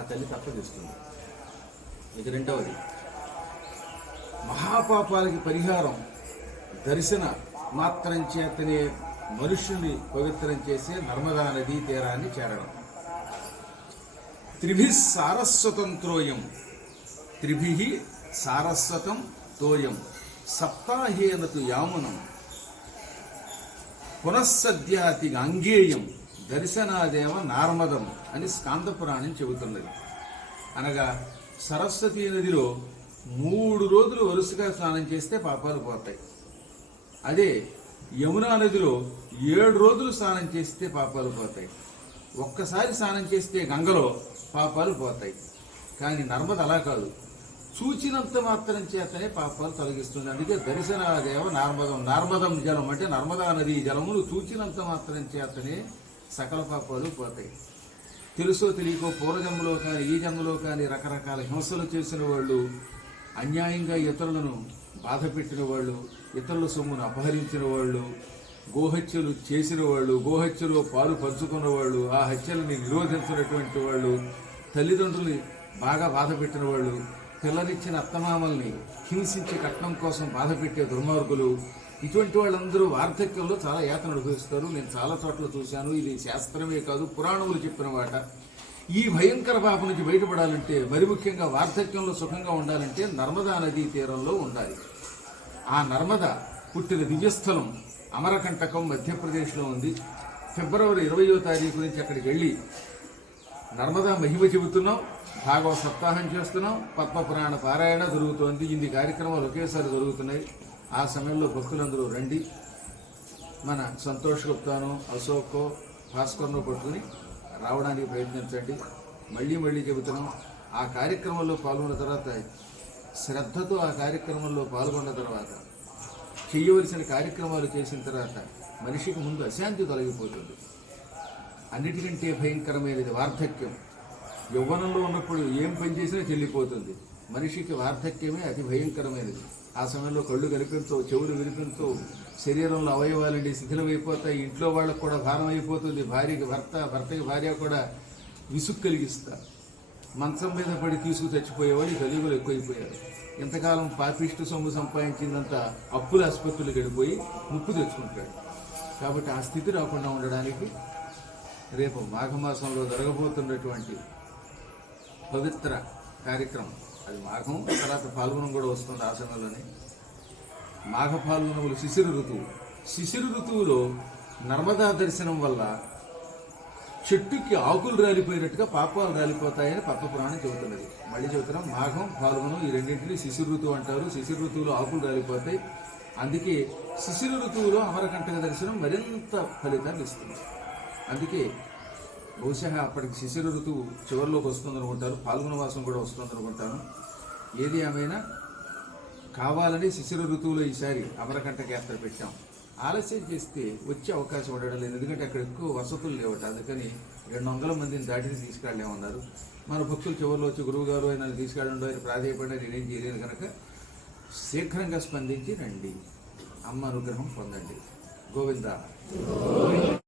ఆ తల్లి తప్పదిస్తుంది ఇది రెండవది మహాపాపాలకి పరిహారం దర్శన మాత్రం చేతనే మనుష్యుని పవిత్రం చేసే నర్మదా నదీ తీరాన్ని చేరడం. త్రిభి సారస్వతం త్రోయం. త్రిభి సారస్వతం తోయం సప్తాహేనతు యామునం. పునఃసద్యాతి అంగేయం దర్శనాదేవ నార్మదం అని స్కాందపురాణం చెబుతున్నది. అనగా సరస్వతీ నదిలో మూడు రోజులు వరుసగా స్నానం చేస్తే పాపాలు పోతాయి. అదే యమునా నదిలో ఏడు రోజులు స్నానం చేస్తే పాపాలు పోతాయి. ఒక్కసారి స్నానం చేస్తే గంగలో పాపాలు పోతాయి. కానీ నర్మద అలా కాదు. చూచినంత మాత్రం చేతనే పాపాలు తొలగిస్తుంది. అందుకే దర్శనాదేవ నార్మదం. నార్మదం జలం అంటే నర్మదా నది జలమును చూచినంత మాత్రం చేతనే సకల పాపాలు పోతాయి. తెలుసో తెలియకో పూర్వజంలో కానీ ఈ జన్మలో కానీ రకరకాల హింసలు చేసిన వాళ్ళు అన్యాయంగా ఇతరులను బాధ పెట్టిన వాళ్ళు ఇతరుల సొమ్మును అపహరించిన వాళ్ళు గోహత్యలు చేసిన వాళ్ళు గోహత్యలో పాలు పంచుకున్న వాళ్ళు ఆ హత్యలని నిరోధించినటువంటి వాళ్ళు తల్లిదండ్రులు బాగా బాధ పెట్టిన వాళ్ళు పిల్లనిచ్చిన అత్తమామల్ని హింసించి కట్నం కోసం బాధ పెట్టే దుర్మార్గులు ఇటువంటి వాళ్ళందరూ వార్ధక్యంలో చాలా యాతన అనుభవిస్తారు. నేను చాలా చోట్ల చూశాను. ఇది శాస్త్రమే కాదు పురాణములు చెప్పిన మాట ఈ భయంకర పాప నుంచి బయటపడాలంటే మరి ముఖ్యంగా వార్ధక్యంలో సుఖంగా ఉండాలంటే నర్మదా నదీ తీరంలో ఉండాలి. ఆ నర్మద పుట్టిన దివ్యస్థలం అమరకంటకం మధ్యప్రదేశ్లో ఉంది. ఫిబ్రవరి ఇరవయో తారీఖు నుంచి అక్కడికి వెళ్ళి నర్మదా మహిమ చెబుతున్నాం భాగవ సప్తాహం చేస్తున్నాం పద్మపురాణ పారాయణ జరుగుతోంది. ఇన్ని కార్యక్రమాలు ఒకేసారి జరుగుతున్నాయి. ఆ సమయంలో భక్తులందరూ రండి. మన సంతోష్ గుప్తాను అశోక్కో భాస్కర్ను పట్టుకుని రావడానికి ప్రయత్నించండి. మళ్ళీ మళ్ళీ చెబుతున్నాం ఆ కార్యక్రమంలో పాల్గొన్న తర్వాత శ్రద్ధతో ఆ కార్యక్రమంలో పాల్గొన్న తర్వాత చేయవలసిన కార్యక్రమాలు చేసిన తర్వాత మనిషికి ముందు అశాంతి తొలగిపోతుంది. అన్నిటికంటే భయంకరమైనది వార్ధక్యం. యవ్వనంలో ఉన్నప్పుడు ఏం పని చేసినా చెల్లిపోతుంది. మనిషికి వార్ధక్యమే అతి భయంకరమైనది. ఆ సమయంలో కళ్ళు కనిపించవు చెవులు వినిపించవు. శరీరంలో అవయవాలండి శిథిలమైపోతాయి ఇంట్లో వాళ్ళకు కూడా భారం అయిపోతుంది. భార్యకి భర్త భర్తకి భార్య కూడా విసుగు కలిగిస్తారు. మంచం మీద పడి తీసుకు చచ్చిపోయేవాళ్ళు కలిగులు ఎక్కువైపోయారు. ఇంతకాలం పాపిష్టి సొమ్ము సంపాదించిందంత అప్పుల ఆసుపత్రులు గడిపోయి ముప్పు తెచ్చుకుంటాడు. కాబట్టి ఆ స్థితి రాకుండా ఉండడానికి రేపు మాఘమాసంలో జరగబోతున్నటువంటి పవిత్ర కార్యక్రమం అది మాఘం తర్వాత ఫాల్గుణం కూడా వస్తుంది ఆ సమయంలోనే. మాఘ ఫాల్గుణములు శిశిర ఋతువు. శిశిర ఋతువులో నర్మదా దర్శనం వల్ల చెట్టుకి ఆకులు రాలిపోయినట్టుగా పాపాలు రాలిపోతాయని పద్మపురాణం చెబుతున్నది. మళ్ళీ చెబుతున్నాం మాఘం పాల్గొనం ఈ రెండింటిని శిశిర ఋతువు అంటారు. శిశిర ఋతువులో ఆకులు రాలిపోతాయి. అందుకే శిశిర ఋతువులో అమరకంటక దర్శనం మరింత ఫలితాన్ని ఇస్తుంది. అందుకే బహుశా అప్పటికి శిశిర ఋతువు చివరిలోకి వస్తుందనుకుంటారు పాల్గొన మాసం కూడా వస్తుందనుకుంటాను ఏది ఏమైనా కావాలని శిశిర ఋతువులో ఈసారి అమరకంటక యాత్ర పెట్టాం. ఆలస్యం చేస్తే వచ్చే అవకాశం ఉండడం లేదు. ఎందుకంటే అక్కడ ఎక్కువ వసతులు లేవట. అందుకని రెండు వందల మందిని దాటిని తీసుకెళ్ళలేమన్నారు. మన భక్తులు చివరిలో వచ్చి గురువుగారు ఆయన తీసుకెళ్ళండి ఆయన ప్రాధాయపడినా నేనేం చేయలేను కనుక శీఘ్రంగా స్పందించి రండి. అమ్మ అనుగ్రహం పొందండి. గోవిందా.